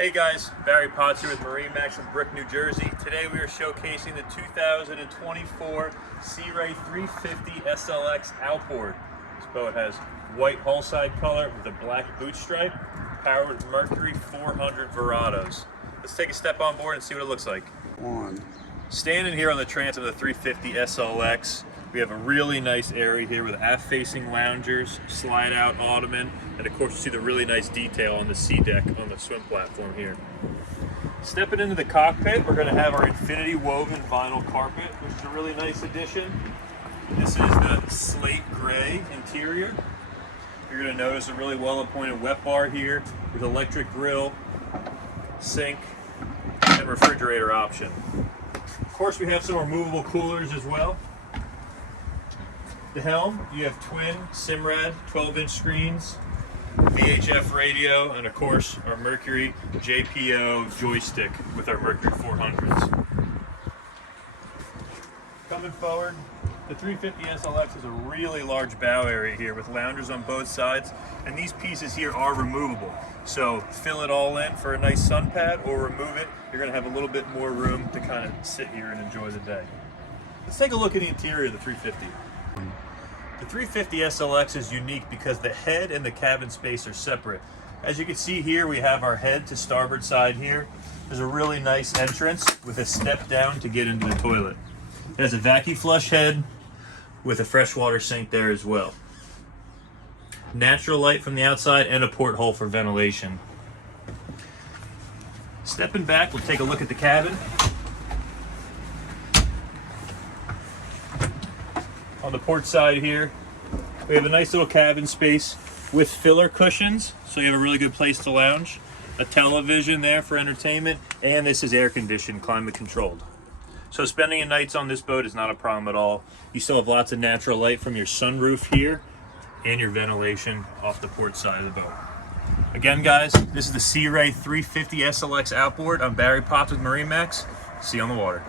Hey guys, Barry Potts here with MarineMax Brick, New Jersey. Today we are showcasing the 2024 Sea Ray 350 SLX Outboard. This boat has white hull side color with a black boot stripe, powered with Mercury 400 Verados. Let's take a step on board and see what it looks like. Standing here on the transom of the 350 SLX, we have a really nice area here with aft-facing loungers, slide-out ottoman, and of course you see the really nice detail on the sea deck on the swim platform here. Stepping into the cockpit, we're going to have our infinity woven vinyl carpet, which is a really nice addition. This is the slate gray interior. You're going to notice a really well-appointed wet bar here with electric grill, sink, and refrigerator option. Of course, we have some removable coolers as well. The helm, you have twin Simrad 12-inch screens, VHF radio, and of course our Mercury JPO joystick with our Mercury 400s. Coming forward, the 350 SLX has a really large bow area here with loungers on both sides, and these pieces here are removable. So fill it all in for a nice sun pad or remove it. You're going to have a little bit more room to kind of sit here and enjoy the day. Let's take a look at the interior of the 350. The 350 SLX is unique because the head and the cabin space are separate. As you can see here, we have our head to starboard side here. There's a really nice entrance with a step down to get into the toilet. It has a vacuum flush head with a freshwater sink there as well. Natural light from the outside and a porthole for ventilation. Stepping back, we'll take a look at the cabin. On the port side here, we have a nice little cabin space with filler cushions, so you have a really good place to lounge. A television there for entertainment, and this is air conditioned, climate controlled. So spending your nights on this boat is not a problem at all. You still have lots of natural light from your sunroof here and your ventilation off the port side of the boat. Again guys, this is the Sea Ray 350 SLX Outboard. I'm Barry Potts with MarineMax. See you on the water.